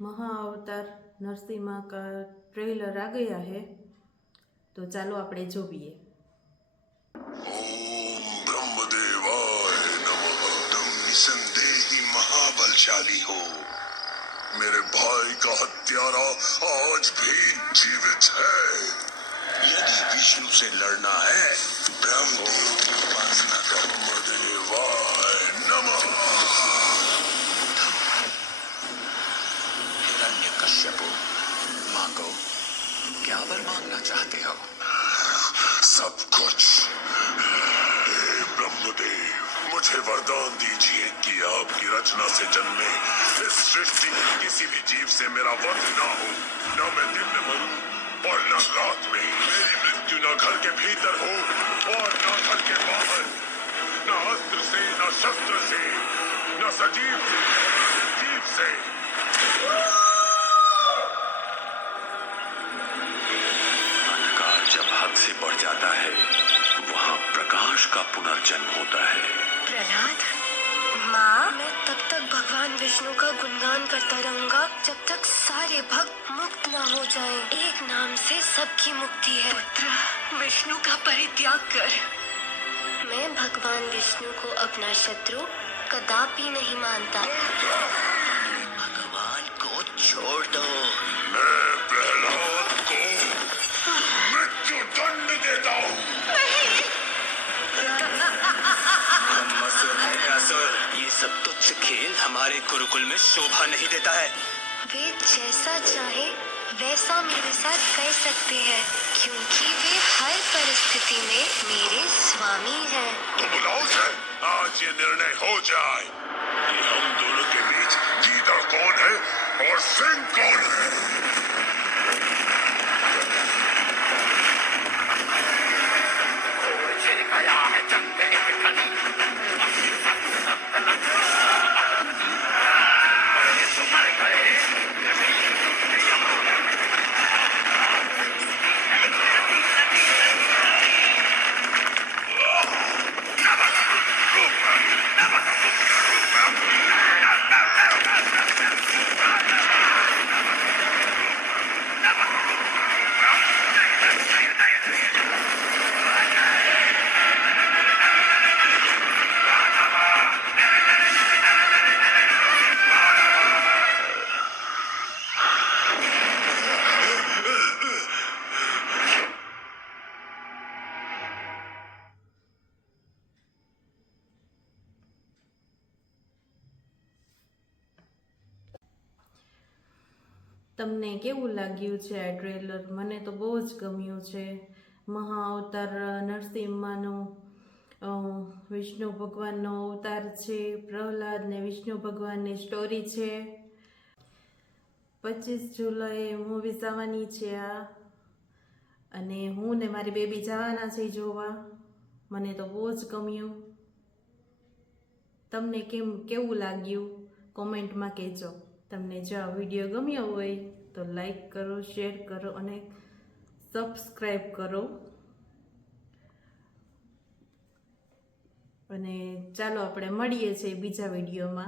મહા અવતાર નરસિંહ माँ का ट्रेलर आ गया है, तो चलो આપણે જોઈએ। ओम ब्रह्मदेवाय नमः। तुम निसंदेह ही महाबलशाली हो। मेरे भाई का हत्यारा आज भी जीवित है। यदि विष्णु से लड़ना है ब्रह्मदेव की उपासना कर। ब्रह्मदेवाय नमः। हिरण्यकश्यपु, मांगो, क्या वर मांगना चाहते हो? सब कुछ। हे ब्रह्मदेव, मुझे वरदान दीजिए कि आपकी रचना से जन्मे इस सृष्टि के किसी भी जीव से मेरा वध न हो। न मैं दिन में मरूं और न रात में। मेरी मृत्यु न घर के भीतर हो और न घर के बाहर। न अस्त्र से, न शस्त्र से, न सजीव से, न जीव से। अंधकार जब हद से बढ़ जाता है वहाँ प्रकाश का पुनर्जन्म होता है। प्रहलाद, माँ, मैं तब तक भगवान विष्णु का गुणगान करता रहूंगा जब तक सारे भक्त मुक्त न हो जाएं। एक नाम से सबकी मुक्ति है। पुत्र, विष्णु का परित्याग कर। मैं भगवान विष्णु को अपना शत्रु कदापि नहीं मानता। भगवान को छोड़ दो। मैं प्रहलाद को मृत्यु दंड देता हूँ। असुर, ये सब तुच्छ खेल हमारे गुरुकुल में शोभा नहीं देता है। वे जैसा चाहे वैसा मेरे साथ कर सकते हैं, क्योंकि वे हर परिस्थिति में मेरे स्वामी हैं। तो बुलाओ से आज ये निर्णय हो जाए कि हम दोनों के बीच गीदड़ कौन है और सिंह कौन है। તમને કેવું લાગ્યું છે આ ટ્રેલર? મને તો બહુ જ ગમ્યું છે। મહા અવતાર નરસિંહમાંનો વિષ્ણુ ભગવાનનો અવતાર છે। પ્રહલાદ ને વિષ્ણુ ભગવાનની સ્ટોરી છે। 25 જુલાઈએ મૂવીઝ આવવાની છે આ, અને હું ને મારી બેબી જવાના છે જોવા। મને તો બહુ જ ગમ્યું। તમને કેવું લાગ્યું કોમેન્ટમાં કહેજો। તમને જો આ વિડીયો ગમ્યો હોય તો લાઈક કરો, શેર કરો અને સબસ્ક્રાઈબ કરો। અને ચાલો આપણે મળીએ છીએ બીજા વિડીયોમાં।